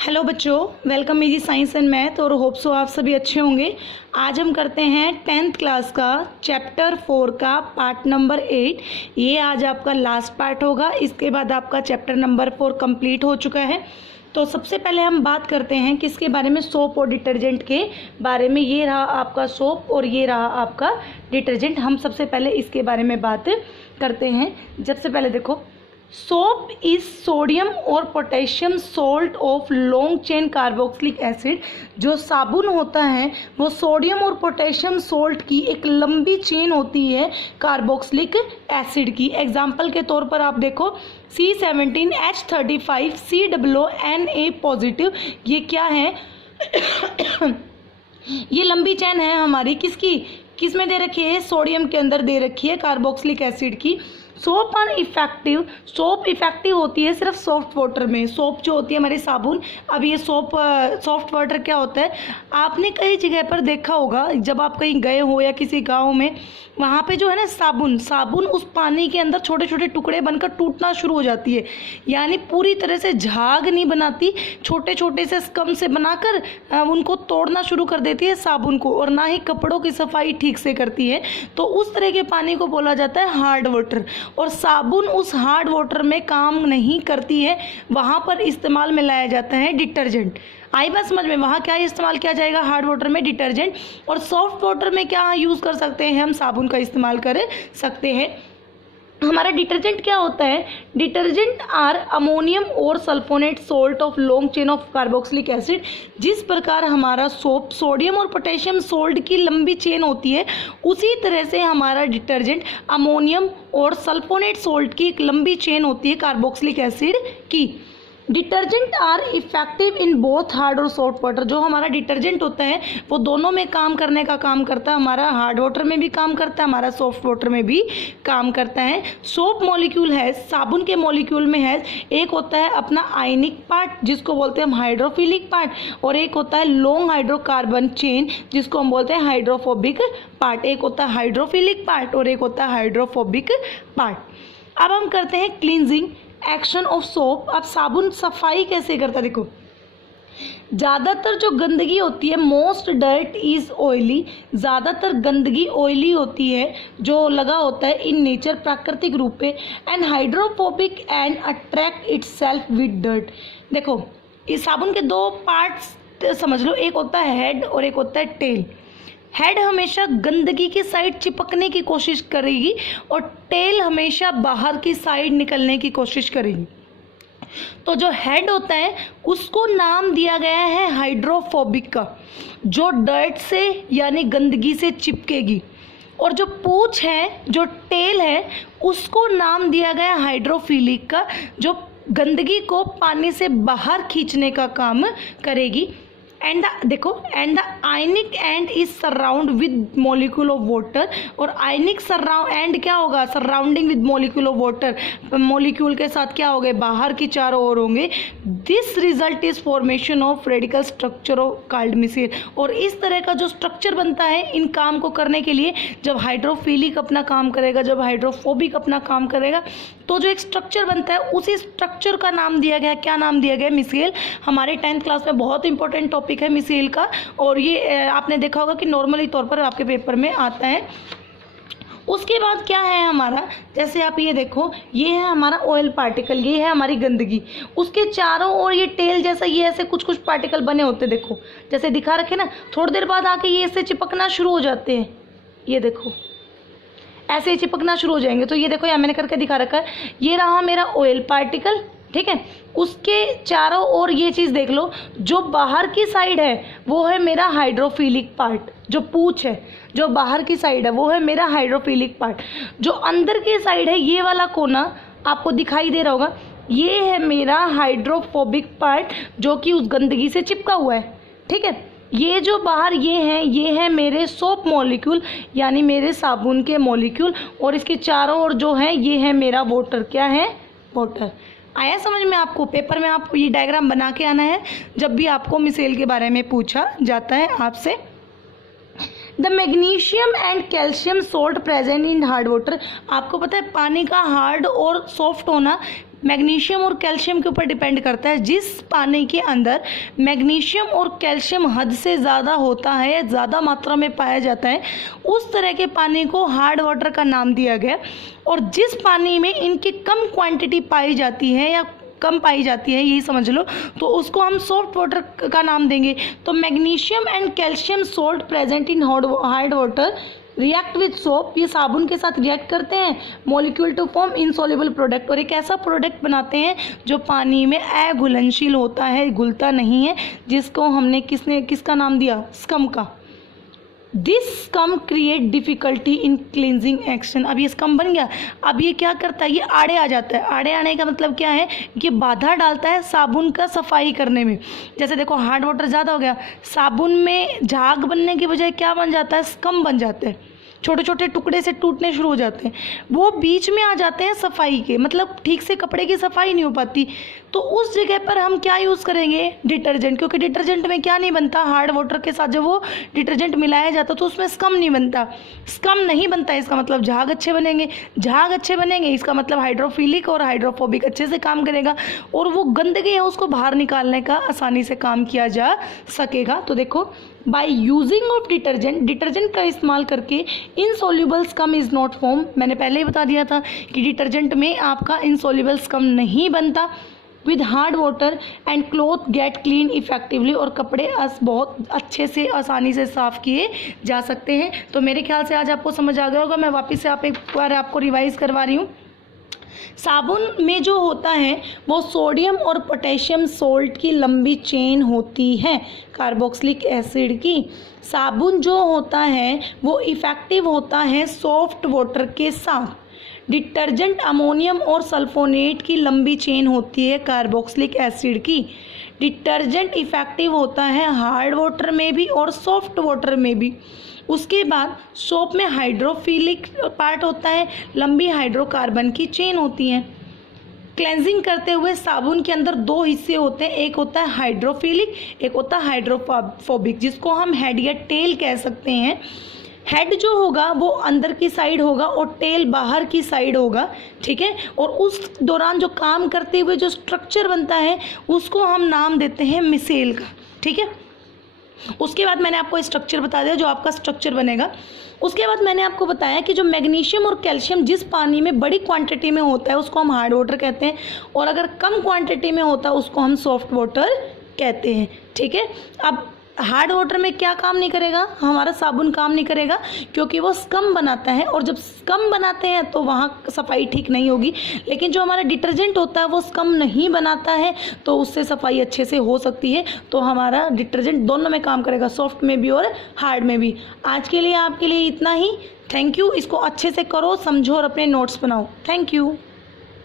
Hello बच्चों, welcome मेरी science and math और होप सो आप सभी अच्छे होंगे। आज हम करते हैं 10th क्लास का चैप्टर 4 का पार्ट नंबर 8। ये आज आपका लास्ट पार्ट होगा, इसके बाद आपका चैप्टर नंबर 4 कंप्लीट हो चुका है। तो सबसे पहले हम बात करते हैं किसके बारे में, सोप और डिटर्जेंट के बारे में। ये रहा आपका सोप और ये रहा आपका डिटर्जेंट। हम सबसे पहले इसके बारे में बात करते हैं। सबसे पहले देखो, सोप इज सोडियम और potassium salt of long chain carboxylic acid. जो साबुन होता है वो सोडियम और पोटेशियम सोल्ट की एक लंबी चेन होती है कार्बोक्सिलिक एसिड की। एग्जाम्पल के तौर पर आप देखो, C17H35 COO पॉजिटिव। ये क्या है? ये लंबी चेन है हमारी, किसकी? किस में दे रखी है? सोडियम के अंदर दे रखी है, कार्बोक्सिलिक एसिड की। Soap are effective, soap effective होती है सिर्फ सॉफ्ट वाटर में। सोप जो होती है हमारी साबुन, अब ये सोप सॉफ्ट वाटर क्या होता है, आपने कई जगह पर देखा होगा, जब आप कहीं गए हो या किसी गांव में, वहाँ पे जो है ना साबुन उस पानी के अंदर छोटे छोटे टुकड़े बनकर टूटना शुरू हो जाती है। यानी पूरी तरह से झाग नहीं बनाती, छोटे छोटे से स्कम से बनाकर उनको तोड़ना शुरू कर देती है साबुन को, और ना ही कपड़ों की सफाई ठीक से करती है। तो उस तरह के पानी को बोला जाता है हार्ड वाटर। और साबुन उस हार्ड वाटर में काम नहीं करती है, वहाँ पर इस्तेमाल में लाया जाता है डिटर्जेंट। आई बात समझ में? वहाँ क्या इस्तेमाल किया जाएगा? हार्ड वाटर में डिटर्जेंट। और सॉफ्ट वाटर में क्या यूज़ कर सकते हैं हम? साबुन का इस्तेमाल कर सकते हैं। हमारा डिटर्जेंट क्या होता है? डिटर्जेंट आर अमोनियम और sulphonate salt of long chain of carboxylic acid. जिस प्रकार हमारा सोप सोडियम और पोटेशियम सोल्ट की लंबी चेन होती है, उसी तरह से हमारा डिटर्जेंट अमोनियम और सल्फोनेट सोल्ट की एक लंबी चेन होती है कार्बोक्सिलिक एसिड की। Detergent are effective in both hard और सॉफ्ट वाटर। जो हमारा डिटर्जेंट होता है वो दोनों में काम करने का काम करता है। हमारा हार्ड वाटर में भी काम करता है, हमारा सॉफ्ट वाटर में भी काम करता है। सोप मॉलिक्यूल है, साबुन के मॉलिक्यूल में है, एक होता है अपना आयनिक पार्ट जिसको बोलते हैं हम हाइड्रोफिलिक पार्ट, और एक होता है लॉन्ग हाइड्रोकार्बन चेन जिसको हम बोलते हैं हाइड्रोफोबिक पार्ट। एक होता है हाइड्रोफिलिक पार्ट और एक होता है हाइड्रोफोबिक पार्ट। अब हम करते हैं क्लींजिंग एक्शन ऑफ सोप। अब साबुन सफाई कैसे करता है? देखो, ज़्यादातर जो गंदगी होती है, मोस्ट डर्ट इज ऑयली, ज़्यादातर गंदगी ऑयली होती है जो लगा होता है इन नेचर, प्राकृतिक रूप पे, and hydrophobic and attract itself with dirt. देखो, इस साबुन के दो पार्ट्स समझ लो, एक होता है हेड और एक होता है टेल। हेड हमेशा गंदगी की साइड चिपकने की कोशिश करेगी और टेल हमेशा बाहर की साइड निकलने की कोशिश करेगी। तो जो हेड होता है उसको नाम दिया गया है हाइड्रोफोबिक का, जो डर्ट से यानी गंदगी से चिपकेगी। और जो पूंछ है, जो टेल है, उसको नाम दिया गया हाइड्रोफिलिक का, जो गंदगी को पानी से बाहर खींचने का काम करेगी। एंड देखो, and the ionic end is surround with molecule of water. और आयनिक एंड क्या होगा? Surrounding with molecule of water, molecule के साथ क्या होंगे? बाहर की चारों ओर होंगे। This result is formation of radical structure of called micelle. और इस तरह का जो स्ट्रक्चर बनता है इन काम को करने के लिए, जब हाइड्रोफिलिक अपना काम करेगा, जब हाइड्रोफोबिक अपना काम करेगा, तो जो एक स्ट्रक्चर बनता है उसी स्ट्रक्चर का नाम दिया गया, क्या नाम दिया गया? मिसेल। हमारे 10th क्लास में बहुत इंपॉर्टेंट टॉपिक है मिसेल का, और ये आपने देखा होगा कि नॉर्मली तौर पर आपके पेपर में आता है। उसके बाद क्या है हमारा, जैसे आप ये देखो, ये है हमारा ऑयल पार्टिकल, ये है हमारी गंदगी। उसके चारों ओर ये टेल जैसा ये ऐसे कुछ कुछ पार्टिकल बने होते, देखो जैसे दिखा रखे ना, थोड़ी देर बाद आके ये इससे चिपकना शुरू हो जाते हैं। ये देखो ऐसे ही चिपकना शुरू हो जाएंगे। तो ये देखो, यहाँ मैंने करके दिखा रखा है, ये रहा मेरा ऑयल पार्टिकल, ठीक है। उसके चारों ओर ये चीज़ देख लो, जो बाहर की साइड है वो है मेरा हाइड्रोफिलिक पार्ट, जो पूंछ है जो बाहर की साइड है वो है मेरा हाइड्रोफिलिक पार्ट। जो अंदर की साइड है, ये वाला कोना आपको दिखाई दे रहा होगा, ये है मेरा हाइड्रोफोबिक पार्ट जो कि उस गंदगी से चिपका हुआ है, ठीक है। ये जो बाहर ये है मेरे सोप मॉलिक्यूल, यानी मेरे साबुन के मॉलिक्यूल, और इसके चारों ओर जो है ये है मेरा वाटर। क्या है? वाटर। आया समझ में आपको? पेपर में आपको ये डायग्राम बना के आना है जब भी आपको मिसेल के बारे में पूछा जाता है आपसे। The magnesium and calcium salt present in hard water. आपको पता है पानी का हार्ड और सॉफ्ट होना मैग्नीशियम और कैल्शियम के ऊपर डिपेंड करता है। जिस पानी के अंदर मैग्नीशियम और कैल्शियम हद से ज़्यादा होता है या ज़्यादा मात्रा में पाया जाता है, उस तरह के पानी को हार्ड वाटर का नाम दिया गया। और जिस पानी में इनकी कम क्वांटिटी पाई जाती है या कम पाई जाती है, यही समझ लो, तो उसको हम सॉफ्ट वाटर का नाम देंगे। तो magnesium and calcium salt present in hard water react with soap, ये साबुन के साथ रिएक्ट करते हैं molecule to form insoluble product, और एक ऐसा प्रोडक्ट बनाते हैं जो पानी में अघुलनशील होता है, घुलता नहीं है, जिसको हमने किसका नाम दिया? स्कम का। This scum create difficulty in cleansing action. अब ये स्कम बन गया, अब ये क्या करता है? ये आड़े आ जाता है। आड़े आने का मतलब क्या है? ये बाधा डालता है साबुन का सफाई करने में। जैसे देखो हार्ड वाटर ज़्यादा हो गया, साबुन में झाग बनने की बजाय क्या बन जाता है? स्कम बन जाते हैं, छोटे छोटे टुकड़े से टूटने शुरू हो जाते हैं, वो बीच में आ जाते हैं सफाई के, मतलब ठीक से कपड़े की सफाई नहीं हो पाती। तो उस जगह पर हम क्या यूज़ करेंगे? डिटर्जेंट, क्योंकि डिटर्जेंट में क्या नहीं बनता? हार्ड वाटर के साथ जब वो डिटर्जेंट मिलाया जाता तो उसमें स्कम नहीं बनता। स्कम नहीं बनता इसका मतलब झाग अच्छे बनेंगे, झाग अच्छे बनेंगे इसका मतलब हाइड्रोफिलिक और हाइड्रोफोबिक अच्छे से काम करेगा, और वो गंदगी है उसको बाहर निकालने का आसानी से काम किया जा सकेगा। तो देखो, बाई यूजिंग ऑफ डिटर्जेंट का इस्तेमाल करके insoluble scum is not form. मैंने पहले ही बता दिया था कि डिटर्जेंट में आपका इनसॉल्युबल स्कम नहीं बनता। With hard water and cloth gate clean effectively, और कपड़े बहुत अच्छे से आसानी से साफ़ किए जा सकते हैं। तो मेरे ख्याल से आज आपको समझ आ गया होगा। मैं वापस से एक बार आपको रिवाइज़ करवा रही हूँ। साबुन में जो होता है वो सोडियम और पोटेशियम सोल्ट की लंबी चेन होती है, कार्बोक्सिलिक एसिड की। साबुन जो होता है वो इफ़ेक्टिव होता है सॉफ्ट वाटर के साथ। डिटर्जेंट अमोनियम और सल्फोनेट की लंबी चेन होती है कार्बोक्सिलिक एसिड की। डिटर्जेंट इफ़ेक्टिव होता है हार्ड वाटर में भी और सॉफ्ट वाटर में भी। उसके बाद सोप में हाइड्रोफिलिक पार्ट होता है, लंबी हाइड्रोकार्बन की चेन होती है। क्लेंजिंग करते हुए साबुन के अंदर दो हिस्से होते हैं, एक होता है हाइड्रोफिलिक, एक होता है हाइड्रोफोबिक, जिसको हम हेड या टेल कह सकते हैं। हेड जो होगा वो अंदर की साइड होगा और टेल बाहर की साइड होगा, ठीक है। और उस दौरान जो काम करते हुए जो स्ट्रक्चर बनता है उसको हम नाम देते हैं मिसेल का, ठीक है। उसके बाद मैंने आपको स्ट्रक्चर बता दिया जो आपका स्ट्रक्चर बनेगा। उसके बाद मैंने आपको बताया कि जो मैग्नीशियम और कैल्शियम जिस पानी में बड़ी क्वांटिटी में होता है उसको हम हार्ड वाटर कहते हैं, और अगर कम क्वांटिटी में होता है उसको हम सॉफ्ट वाटर कहते हैं, ठीक है। अब हार्ड वाटर में क्या काम नहीं करेगा? हमारा साबुन काम नहीं करेगा, क्योंकि वो स्कम बनाता है, और जब स्कम बनाते हैं तो वहाँ सफाई ठीक नहीं होगी। लेकिन जो हमारा डिटर्जेंट होता है वो स्कम नहीं बनाता है, तो उससे सफाई अच्छे से हो सकती है। तो हमारा डिटर्जेंट दोनों में काम करेगा, सॉफ्ट में भी और हार्ड में भी। आज के लिए आपके लिए इतना ही। Thank you. इसको अच्छे से करो, समझो और अपने नोट्स बनाओ। Thank you.